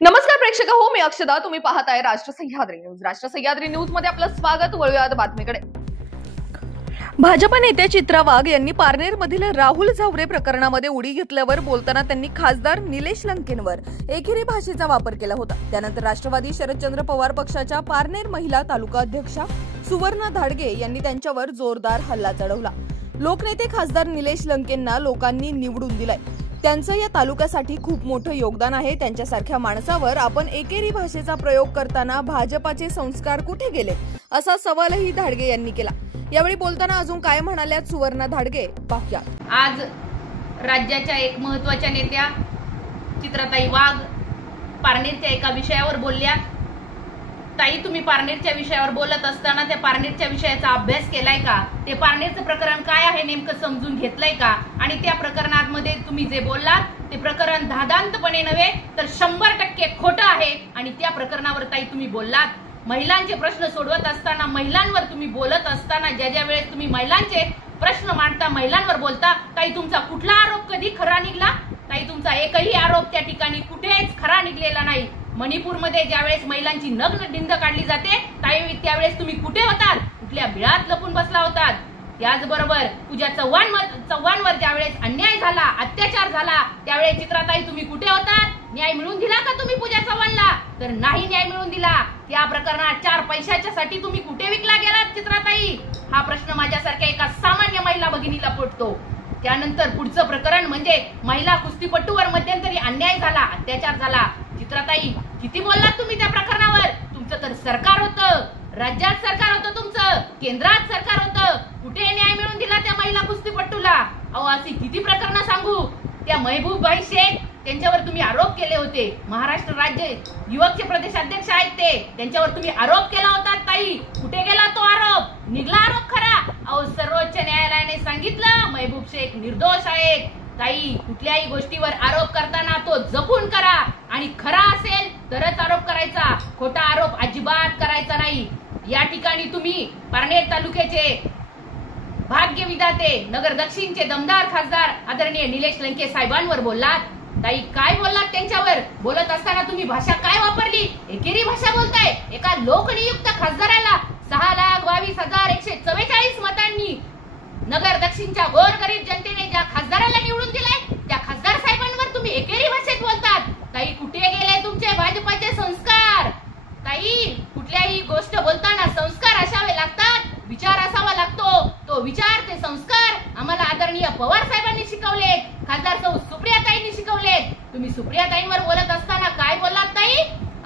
नमस्कार प्रेक्षक हो, मी अक्षदा. तुम्ही पाहताय राष्ट्र सह्याद्री न्यूज. राष्ट्र सह्याद्री न्यूज मध्ये आपलं स्वागत. वळूयात बातमीकडे. भाजपा नेत्या चित्रा वाघ यांनी पारनेरमधील राहुल झावरे प्रकरणामध्ये उडी घेतल्यावर बोलताना त्यांनी खासदार निलेश लंकेंवर एकेरी भाषेचा वापर केला होता. त्यानंतर राष्ट्रवादी शरदचंद्र पवार पक्षाच्या पारनेर महिला तालुका अध्यक्षा सुवर्णा धाडगे यांनी त्यांच्यावर जोरदार हल्ला चढवला. लोकनेते खासदार निलेश लंकेंना लोकांनी निवडून दिलाय. त्यांचं या तालुक्यासाठी खूप मोठं योगदान आहे. त्यांच्यासारख्या माणसावर आपण एकेरी भाषेचा प्रयोग करताना भाजपाचे संस्कार कुठे गेले, असा सवालही धाडगे यांनी केला. यावेळी बोलताना अजून काय म्हणाल्यात सुवर्णा धाडगे पाहूया. आज राज्याच्या एक महत्त्वाच्या नेत्या चित्राताई वाघ पारनेरच्या एका विषयावर बोलल्या. ताई, तुम्ही पारनेरच्या विषयावर बोलत असताना त्या पारनेरच्या विषयाचा अभ्यास केलाय का? ते पारनेरचं प्रकरण काय आहे नेमकं समजून घेतलंय का? आणि त्या प्रकरणामध्ये तुम्ही जे बोललात ते प्रकरण धादांतपणे नव्हे तर 100% खोटं आहे. आणि त्या प्रकरणावर ताई तुम्ही बोललात. महिलांचे प्रश्न सोडवत असताना, महिलांवर तुम्ही बोलत असताना, ज्या वेळेस तुम्ही महिलांचे प्रश्न मांडता, महिलांवर बोलता, ताई तुमचा कुठला आरोप कधी खरा निघला? ताई तुमचा एकही आरोप त्या ठिकाणी कुठेच खरा निघलेला नाही. मणिपूरमध्ये ज्यावेळेस महिलांची नग्न धिंड काढली जाते त्यावेळेस तुम्ही कुठे होतात? कुठल्या बिळात लपून बसला होतात? त्याचबरोबर पूजा चव्हाणवर ज्यावेळेस अन्याय झाला, अत्याचार झाला, त्यावेळेस चित्राताई तुम्ही कुठे होतात? न्याय मिळवून दिला का तुम्ही पूजा चव्हाणला? तर नाही न्याय मिळवून दिला. त्या प्रकरणात 4 पैशाच्या साठी तुम्ही कुठे विकला गेलात चित्राताई? हा प्रश्न माझ्यासारख्या एका सामान्य महिला भगिनीला पडतो. त्यानंतर पुढचं प्रकरण म्हणजे महिला कुस्तीपटूवर मध्यंतरी अन्याय झाला, अत्याचार झाला. चित्राताई, किती बोललात तुम्ही त्या प्रकरणावर? तुमचं तर सरकार होतं, राज्यात सरकार होतं, तुमचं केंद्रात सरकार होतं. कुठे न्याय मिळवून दिला त्या महिला कुस्तीपटूला? अहो, अशी किती प्रकरणं सांगू? त्या महबूबबाई शेख त्यांच्यावर तुम्ही आरोप केले होते. महाराष्ट्र राज्य युवकचे प्रदेशाध्यक्ष आहेत ते, त्यांच्यावर तुम्ही आरोप केला होता. ताई, कुठे गेला तो आरोप? निघला आरोप खरा? अहो, सर्वोच्च न्यायालयाने सांगितलं महबूब शेख निर्दोष आहेत. ताई, कुठल्याही गोष्टीवर आरोप करताना तो जपून करा आणि खरा असेल तरच आरोप करायचा, खोटा आरोप अजिबात करायचा नाही. या ठिकाणी तुम्ही पारनेर तालुक्याचे भाग्य विधाते, नगर दक्षिणचे दमदार खासदार आदरणीय निलेश लंके साहेबांवर बोललात. ताई, काय बोललात त्यांच्यावर? बोलत असताना तुम्ही भाषा काय वापरली? एकेरी भाषा बोलताय. एका लोकनियुक्त खासदाराला 6,22,144 मतांनी नगर दक्षिणच्या गोरगरीब जनतेने ज्या खासदाराला निवडून दिलाय त्या खासदार साहेबांवर तुम्ही एकेरी भाषेत बोलतात. ताई, कुठे गेले तुमचे भाजपाचे संस्कार? ताई, कुठल्याही गोष्ट बोलताना संस्कार असावे लागतात, विचार असावा लागतो. तो विचार, ते संस्कार आम्हाला आदरणीय पवार साहेबांनी शिकवलेत, खासदार सौ सुप्रियाताईंनी शिकवलेत. तुम्ही सुप्रियाताईंवर बोलत असताना काय बोललात ताई?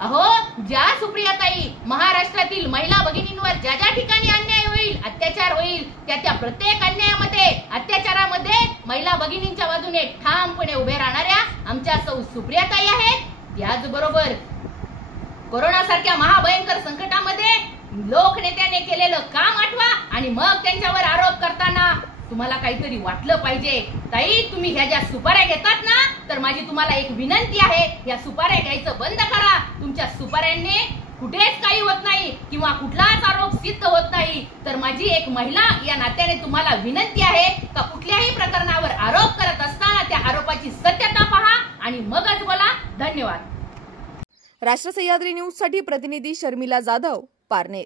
अहो, ज्या सुप्रियाताई महाराष्ट्रातील महिला भगिनींवर ज्या ठिकाणी अन्याय होईल, अत्याचार होईल, त्या प्रत्येक अन्यायामध्ये, अत्याचारामध्ये महिला भगिनींच्या बाजूने ठामपणे उभे राहणाऱ्या आमच्या सौ सुप्रियाताई आहेत. त्याचबरोबर कोरोना सारख्या महाभयंकर संकटामध्ये लोकनेत्याने केलेलं काम आठवा आणि मग त्यांच्यावर आरोप करताना तुम्हाला काहीतरी वाटलं पाहिजे. ताई, तुम्ही ह्या ज्या सुपाऱ्या घेतात ना, तर माझी तुम्हाला एक विनंती आहे, या सुपाऱ्या घ्यायचं बंद करा. तुमच्या सुपाऱ्यांनी कुठेच काही होत नाही किंवा कुठलाच आरोप सिद्ध होत नाही. तर माझी एक महिला या नात्याने तुम्हाला विनंती आहे का कुठल्याही प्रकरणावर आरोप करत असताना त्या आरोपाची सत्यता पहा आणि मगच बोला. धन्यवाद. राष्ट्र सह्याद्री न्यूज साठी प्रतिनिधी शर्मिला जाधव, पारनेर.